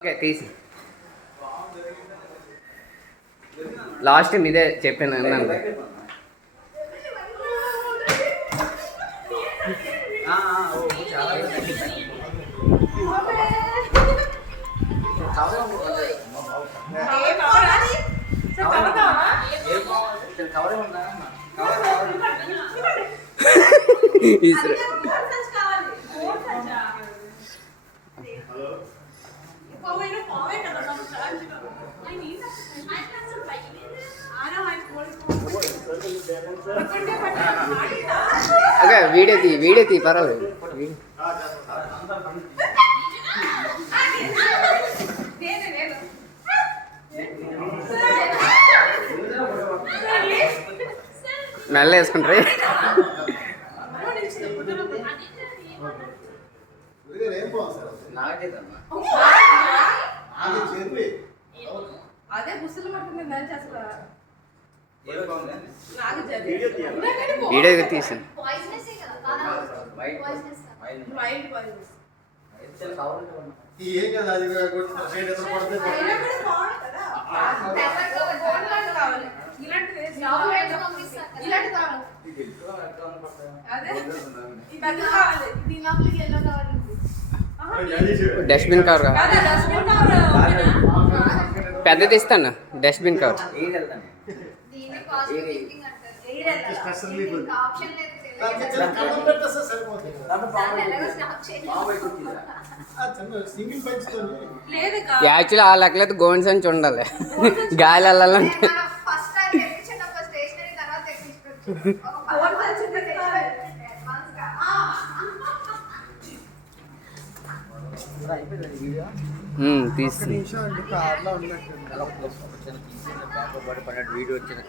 Okay తీసి last మీదే చెప్పాను అన్నాను. ఓకే వీడియో తీ పర్వాలేదు. మెల్ల వేసుకుంటారు. వీడియో తీసాను. డస్ట్బిన్ కవర్ పెద్దది ఇస్తాను. డస్ట్బిన్ కవర్ యాక్చువల్లీ ఆ లెక్కలైతే గోన్ సంచి ఉండాలి. గాలి వెళ్ళాలంటే తీసి వీడియో వచ్చిన